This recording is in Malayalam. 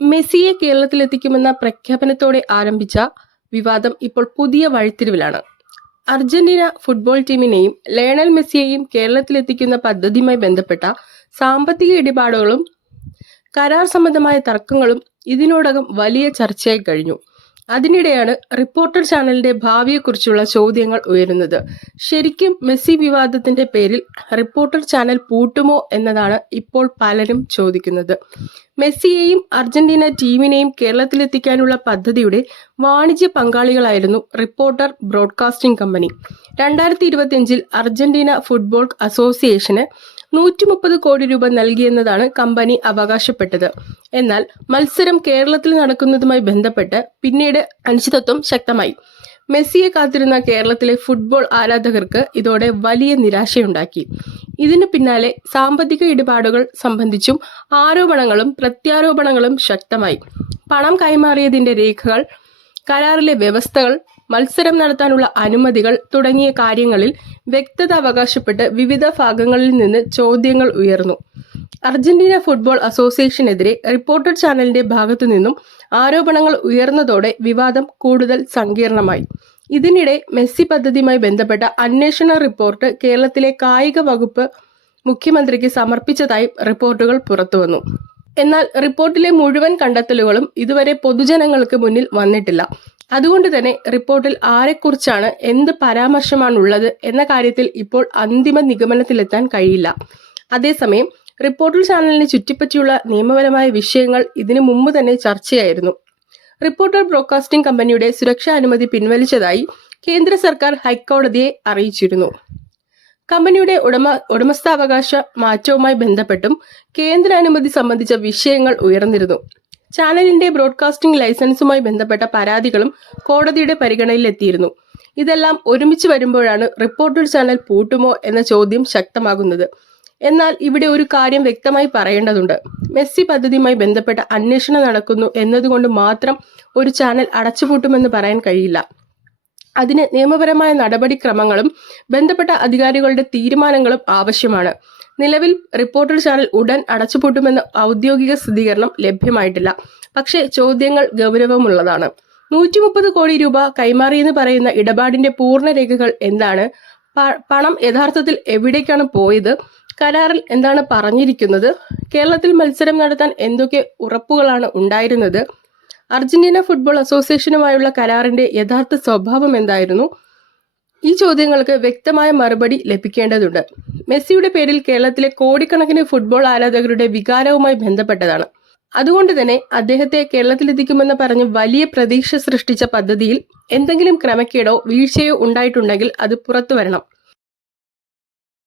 മെസ്സിയെ കേരളത്തിലെത്തിക്കുമെന്ന പ്രഖ്യാപനത്തോടെ ആരംഭിച്ച വിവാദം ഇപ്പോൾ പുതിയ വഴിത്തിരിവിലാണ്. അർജന്റീന ഫുട്ബോൾ ടീമിനെയും ലയണൽ മെസ്സിയെയും കേരളത്തിലെത്തിക്കുന്ന പദ്ധതിയുമായി ബന്ധപ്പെട്ട സാമ്പത്തിക ഇടപാടുകളും കരാർ സംബന്ധമായ തർക്കങ്ങളും ഇതിനോടകം വലിയ ചർച്ചയായി കഴിഞ്ഞു. അതിനിടെയാണ് റിപ്പോർട്ടർ ചാനലിന്റെ ഭാവിയെക്കുറിച്ചുള്ള ചോദ്യങ്ങൾ ഉയരുന്നത്. ശരിക്കും മെസ്സി വിവാദത്തിന്റെ പേരിൽ റിപ്പോർട്ടർ ചാനൽ പൂട്ടുമോ എന്നതാണ് ഇപ്പോൾ പലരും ചോദിക്കുന്നത്. മെസ്സിയെയും അർജന്റീന ടീമിനെയും കേരളത്തിലെത്തിക്കാനുള്ള പദ്ധതിയുടെ വാണിജ്യ പങ്കാളികളായിരുന്നു reporter broadcasting company. 2025 Argentina football അസോസിയേഷന് 130 കോടി രൂപ നൽകിയെന്നതാണ് കമ്പനി അവകാശപ്പെട്ടത്. എന്നാൽ മത്സരം കേരളത്തിൽ നടക്കുന്നതുമായി ബന്ധപ്പെട്ട് പിന്നീട് അനിശ്ചിതത്വം ശക്തമായി. മെസ്സിയെ കാത്തിരുന്ന കേരളത്തിലെ ഫുട്ബോൾ ആരാധകർക്ക് ഇതോടെ വലിയ നിരാശയുണ്ടാക്കി. ഇതിനു പിന്നാലെ സാമ്പത്തിക ഇടപാടുകൾ സംബന്ധിച്ചും ആരോപണങ്ങളും പ്രത്യാരോപണങ്ങളും ശക്തമായി. പണം കൈമാറിയതിന്റെ രേഖകൾ, കരാറിലെ വ്യവസ്ഥകൾ, മത്സരം നടത്താനുള്ള അനുമതികൾ തുടങ്ങിയ കാര്യങ്ങളിൽ വ്യക്തത അവകാശപ്പെട്ട് വിവിധ ഭാഗങ്ങളിൽ നിന്ന് ചോദ്യങ്ങൾ ഉയർന്നു. അർജന്റീന ഫുട്ബോൾ അസോസിയേഷനെതിരെ റിപ്പോർട്ടർ ചാനലിന്റെ ഭാഗത്തു നിന്നും ആരോപണങ്ങൾ ഉയർന്നതോടെ വിവാദം കൂടുതൽ സങ്കീർണമായി. ഇതിനിടെ മെസ്സി പദ്ധതിയുമായി ബന്ധപ്പെട്ട അന്വേഷണ റിപ്പോർട്ട് കേരളത്തിലെ കായിക വകുപ്പ് മുഖ്യമന്ത്രിക്ക് സമർപ്പിച്ചതായും റിപ്പോർട്ടുകൾ പുറത്തുവന്നു. എന്നാൽ റിപ്പോർട്ടിലെ മുഴുവൻ കണ്ടെത്തലുകളും ഇതുവരെ പൊതുജനങ്ങൾക്ക് മുന്നിൽ വന്നിട്ടില്ല. അതുകൊണ്ട് തന്നെ റിപ്പോർട്ടിൽ ആരെക്കുറിച്ചാണ് എന്ത് പരാമർശമാണുള്ളത് എന്ന കാര്യത്തിൽ ഇപ്പോൾ അന്തിമ നിഗമനത്തിലെത്താൻ കഴിയില്ല. അതേസമയം റിപ്പോർട്ടർ ചാനലിനെ ചുറ്റിപ്പറ്റിയുള്ള നിയമപരമായ വിഷയങ്ങൾ ഇതിനു മുമ്പ് തന്നെ ചർച്ചയായിരുന്നു. റിപ്പോർട്ടർ ബ്രോഡ്കാസ്റ്റിംഗ് കമ്പനിയുടെ സുരക്ഷാ അനുമതി പിൻവലിച്ചതായി കേന്ദ്ര സർക്കാർ ഹൈക്കോടതിയെ അറിയിച്ചിരുന്നു. കമ്പനിയുടെ ഉടമസ്ഥാവകാശ മാറ്റവുമായി ബന്ധപ്പെട്ടും കേന്ദ്ര അനുമതി സംബന്ധിച്ച വിഷയങ്ങൾ ഉയർന്നിരുന്നു. ചാനലിന്റെ ബ്രോഡ്കാസ്റ്റിംഗ് ലൈസൻസുമായി ബന്ധപ്പെട്ട പരാതികളും കോടതിയുടെ പരിഗണനയിലെത്തിയിരുന്നു. ഇതെല്ലാം ഒരുമിച്ച് വരുമ്പോഴാണ് റിപ്പോർട്ടർ ചാനൽ പൂട്ടുമോ എന്ന ചോദ്യം ശക്തമാകുന്നത്. എന്നാൽ ഇവിടെ ഒരു കാര്യം വ്യക്തമായി പറയേണ്ടതുണ്ട്. മെസ്സി പദ്ധതിയുമായി ബന്ധപ്പെട്ട അന്വേഷണം നടക്കുന്നു എന്നതുകൊണ്ട് മാത്രം ഒരു ചാനൽ അടച്ചുപൂട്ടുമെന്ന് പറയാൻ കഴിയില്ല. അതിന് നിയമപരമായ നടപടിക്രമങ്ങളും ബന്ധപ്പെട്ട അധികാരികളുടെ തീരുമാനങ്ങളും ആവശ്യമാണ്. നിലവിൽ റിപ്പോർട്ടർ ചാനൽ ഉടൻ അടച്ചുപൂട്ടുമെന്ന ഔദ്യോഗിക സ്ഥിരീകരണം ലഭ്യമായിട്ടില്ല. പക്ഷേ ചോദ്യങ്ങൾ ഗൗരവമുള്ളതാണ്. 130 കോടി രൂപ കൈമാറിയെന്ന് പറയുന്ന ഇടപാടിന്റെ പൂർണ്ണ രേഖകൾ എന്താണ്? പണം യഥാർത്ഥത്തിൽ എവിടേക്കാണ് പോയത്? കരാറിൽ എന്താണ് പറഞ്ഞിരിക്കുന്നത്? കേരളത്തിൽ മത്സരം നടത്താൻ എന്തൊക്കെ ഉറപ്പുകളാണ് ഉണ്ടായിരുന്നത്? അർജന്റീന ഫുട്ബോൾ അസോസിയേഷനുമായുള്ള കരാറിന്റെ യഥാർത്ഥ സ്വഭാവം എന്തായിരുന്നു? ഈ ചോദ്യങ്ങൾക്ക് വ്യക്തമായ മറുപടി ലഭിക്കേണ്ടതുണ്ട്. മെസ്സിയുടെ പേരിൽ കേരളത്തിലെ കോടിക്കണക്കിന് ഫുട്ബോൾ ആരാധകരുടെ വികാരവുമായി ബന്ധപ്പെട്ടതാണ്. അതുകൊണ്ട് തന്നെ അദ്ദേഹത്തെ കേരളത്തിലെത്തിക്കുമെന്ന് പറഞ്ഞ് വലിയ പ്രതീക്ഷ സൃഷ്ടിച്ച പദ്ധതിയിൽ എന്തെങ്കിലും ക്രമക്കേടോ വീഴ്ചയോ ഉണ്ടായിട്ടുണ്ടെങ്കിൽ അത് പുറത്തു വരണം.